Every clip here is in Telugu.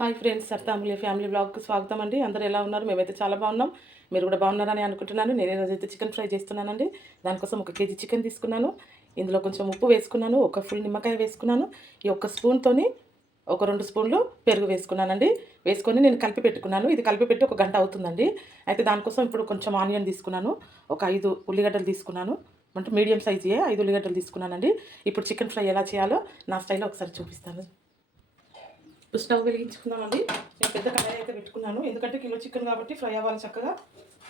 హాయ్ ఫ్రెండ్స్ సర్తాంబులి ఫ్యామిలీ బ్లాగ్కి స్వాగతం అండి. అందరూ ఎలా ఉన్నారు? మేమైతే చాలా బాగున్నాం. మీరు కూడా బాగున్నారని అనుకుంటున్నాను. నేను ఈరోజు అయితే చికెన్ ఫ్రై చేస్తున్నానండి. దానికోసం ఒక కేజీ చికెన్ తీసుకున్నాను. ఇందులో కొంచెం ఉప్పు వేసుకున్నాను. ఒక ఫుల్ నిమ్మకాయ వేసుకున్నాను. ఈ ఒక్క స్పూన్తోని ఒక రెండు స్పూన్లు పెరుగు వేసుకున్నానండి. వేసుకొని నేను కలిపి పెట్టుకున్నాను. ఇది కలిపి పెట్టి ఒక గంట అవుతుందండి. అయితే దానికోసం ఇప్పుడు కొంచెం ఆనియన్ తీసుకున్నాను. ఒక ఐదు ఉల్లిగడ్డలు తీసుకున్నాను. అంటే మీడియం సైజే ఐదు ఉల్లిగడ్డలు తీసుకున్నానండి. ఇప్పుడు చికెన్ ఫ్రై ఎలా చేయాలో నా స్టైల్లో ఒకసారి చూపిస్తాను. స్టవ్ వెలిగించుకుందామండి. నేను పెద్ద కడాయి అయితే పెట్టుకున్నాను. ఎందుకంటే కిలో చికెన్ కాబట్టి ఫ్రై అవ్వాలి చక్కగా.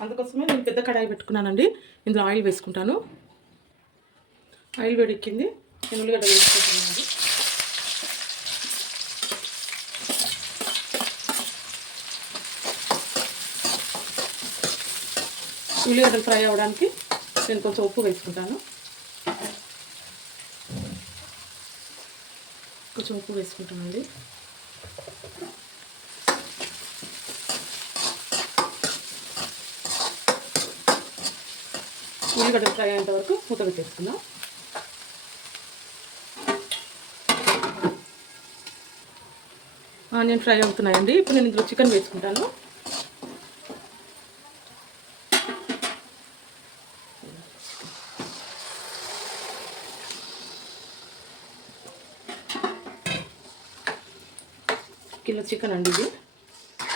అందుకోసమే నేను పెద్ద కడాయి పెట్టుకున్నానండి. ఇందులో ఆయిల్ వేసుకుంటాను. ఆయిల్ వేడెక్కింది. నేను ఉల్లిగడ్డ వేసుకుంటున్నానండి ఉల్లిగడ్డలు ఫ్రై అవ్వడానికి నేను కొంచెం ఉప్పు వేసుకుంటాను. కొంచెం ఉప్పు వేసుకుంటానండి ఉల్లిగడ్డ ఫ్రై అయ్యేంత వరకు మూత పెట్టేసుకుందాం. ఆనియన్ ఫ్రై అవుతున్నాయండి. ఇప్పుడు నేను ఇందులో చికెన్ వేసుకుంటాను. కిలో చికెన్ అండి ఇది.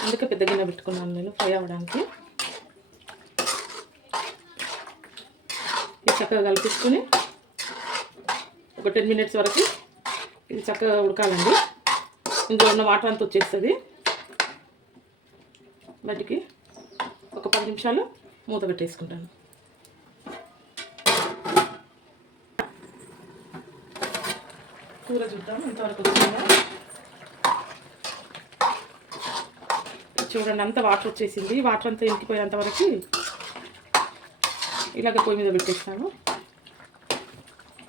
అందుకే పెద్ద గిన్నె పెట్టుకున్నాను నేను ఫ్రై అవ్వడానికి. చక్కగా కలిపించుకొని ఒక టెన్ మినిట్స్ వరకు ఇది చక్కగా ఉడకాలండి. ఇందులో ఉన్న వాటర్ అంతా వచ్చేస్తుంది. బయటికి ఒక పది నిమిషాలు మూత పెట్టేసుకుంటాను. కూర చూద్దాం ఇంతవరకు వచ్చిందా? చూడండి అంత వాటర్ వచ్చేసింది. వాటర్ అంతా ఇంకిపోయేంత వరకు ఇలాగ పొయ్యి మీద పెట్టేస్తాను.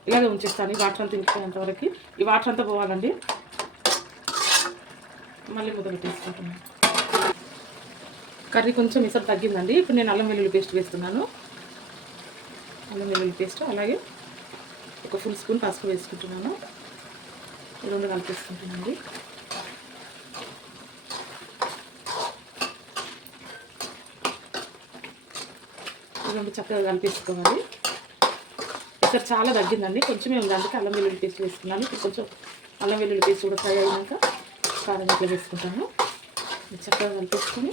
ఇలాగే ఉంచేస్తాను. ఈ వాటర్ అంతా ఇంకిపోయేంత వరకు. ఈ వాటర్ అంతా పోవాలండి. మళ్ళీ ముద్ద పెట్టేసుకుంటున్నాను. కర్రీ కొంచెం ఇసరు తగ్గిందండి. ఇప్పుడు నేను అల్లం వెల్లుల్లి పేస్ట్ వేస్తున్నాను. అల్లం వెల్లుల్లి పేస్ట్ అలాగే ఒక ఫుల్ స్పూన్ పసుపు వేసుకుంటున్నాను. రెండు కలిపేసుకుంటున్నాను. రెండు చక్కగా కనిపించుకోవాలి ఇక్కడ చాలా తగ్గిందండి. కొంచెం ఉంది దానికి అల్లం వెల్లుల్లి పేస్ట్ వేసుకున్నాను. ఇప్పుడు కొంచెం అల్లం వెల్లుల్లి పేస్ట్ కూడా ఫ్రై అయినాక కారం ఇట్లా వేసుకుంటాను. చక్కగా కలిపేసుకొని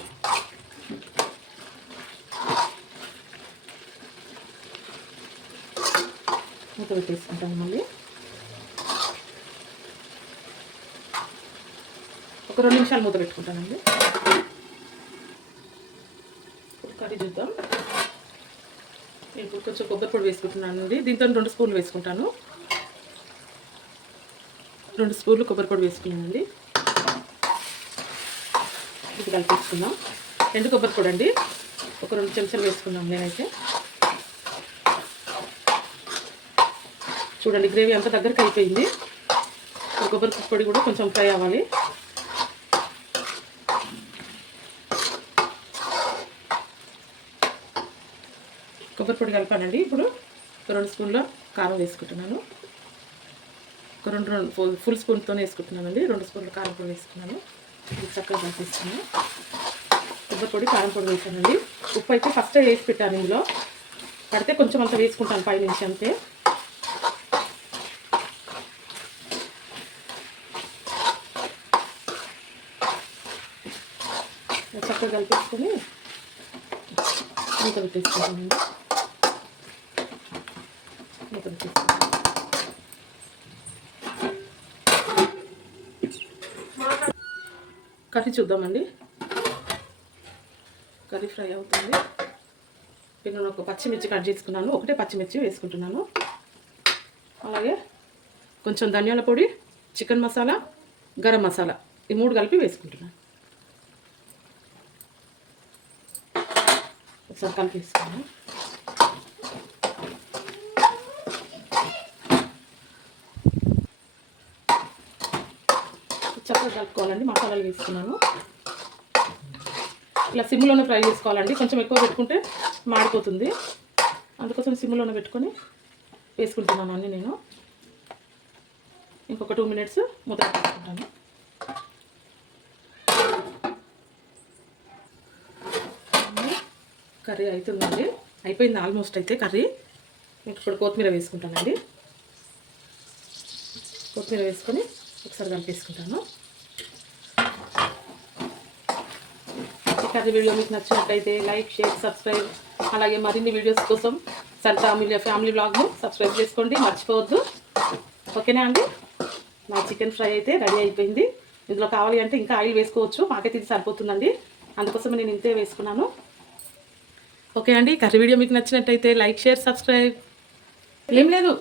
మూత పెట్టేసుకుంటాను మళ్ళీ. ఒక రెండు నిమిషాలు మూత పెట్టుకుంటానండి. కర్రీ చూద్దాం. ఇప్పుడు కొంచెం కొబ్బరి పొడి వేసుకుంటున్నాను అండి. దీంతో రెండు స్పూన్లు వేసుకుంటాను. రెండు స్పూన్లు కొబ్బరి పొడి వేసుకున్నానండి. ఇది కలిపించుకుందాం ఎండు కొబ్బరి పొడి అండి. ఒక రెండు చెంచాలు వేసుకున్నాం నేనైతే. చూడండి గ్రేవీ అంతా దగ్గరికి అయిపోయింది. కొబ్బరి పొడి కూడా కొంచెం ఫ్రై అవ్వాలి. కొబ్బరి పొడి కలిపానండి ఇప్పుడు రెండు స్పూన్ల కారం వేసుకుంటున్నాను. ఒక రెండు రెండు ఫుల్ స్పూన్తో వేసుకుంటున్నానండి. రెండు స్పూన్ల కారం పొడి వేసుకున్నాను. చక్కగా కలిపిస్తున్నాను కొబ్బరి పొడి కారం పొడి వేసానండి. ఉప్పు అయితే ఫస్ట్ వేసి పెట్టాను ఇందులో. పడితే కొంచెం అంత వేసుకుంటాను పై నుంచి అంతే. చక్కగా కలిపేసుకొని ఇంత పెట్టేసుకుంటానండి మూత పెట్టేసుకుంటాను కర్రీ చూద్దామండి. కర్రీ ఫ్రై అవుతుంది. నేను ఒక పచ్చిమిర్చి కట్ చేసుకున్నాను. ఒకటే పచ్చిమిర్చి వేసుకుంటున్నాను. అలాగే కొంచెం ధనియాల పొడి చికెన్ మసాలా గరం మసాలా ఈ మూడు కలిపి వేసుకుంటున్నాను. ఒకసారి కలిపి వేసుకున్నాను బాగా కలుపుకోవాలండి మసాలాలు వేసుకున్నాను. ఇలా సిమ్లోనే ఫ్రై చేసుకోవాలండి కొంచెం ఎక్కువ పెట్టుకుంటే మాడిపోతుంది. అందుకోసం సిమ్లోనే పెట్టుకొని వేసుకుంటున్నాను అన్నీ నేను. ఇంకొక టూ మినిట్స్ మూత పెట్టుకుంటాను కర్రీ అవుతుందండి. అయిపోయింది ఆల్మోస్ట్ అయితే కర్రీ. ఇప్పుడు కొత్తిమీర వేసుకుంటానండి. కొత్తిమీర వేసుకొని ఒకసారి కలిపేసుకుంటాను. కర్రీ వీడియో మీకు నచ్చినట్లయితే లైక్ షేర్ సబ్స్క్రైబ్. అలాగే మరిన్ని వీడియోస్ కోసం సరితా ఫ్యామిలీ ఫ్యామిలీ బ్లాగ్ను సబ్స్క్రైబ్ చేసుకోండి. మర్చిపోవద్దు. ఓకేనా అండి? నా చికెన్ ఫ్రై అయితే రెడీ అయిపోయింది. ఇందులో కావాలి అంటే ఇంకా ఆయిల్ వేసుకోవచ్చు. మాకైతే ఇది సరిపోతుందండి. అందుకోసం నేను ఇంతే వేసుకున్నాను. ఓకే అండి? కర్రీ వీడియో మీకు నచ్చినట్టయితే లైక్ షేర్ సబ్స్క్రైబ్. ఏం లేదు.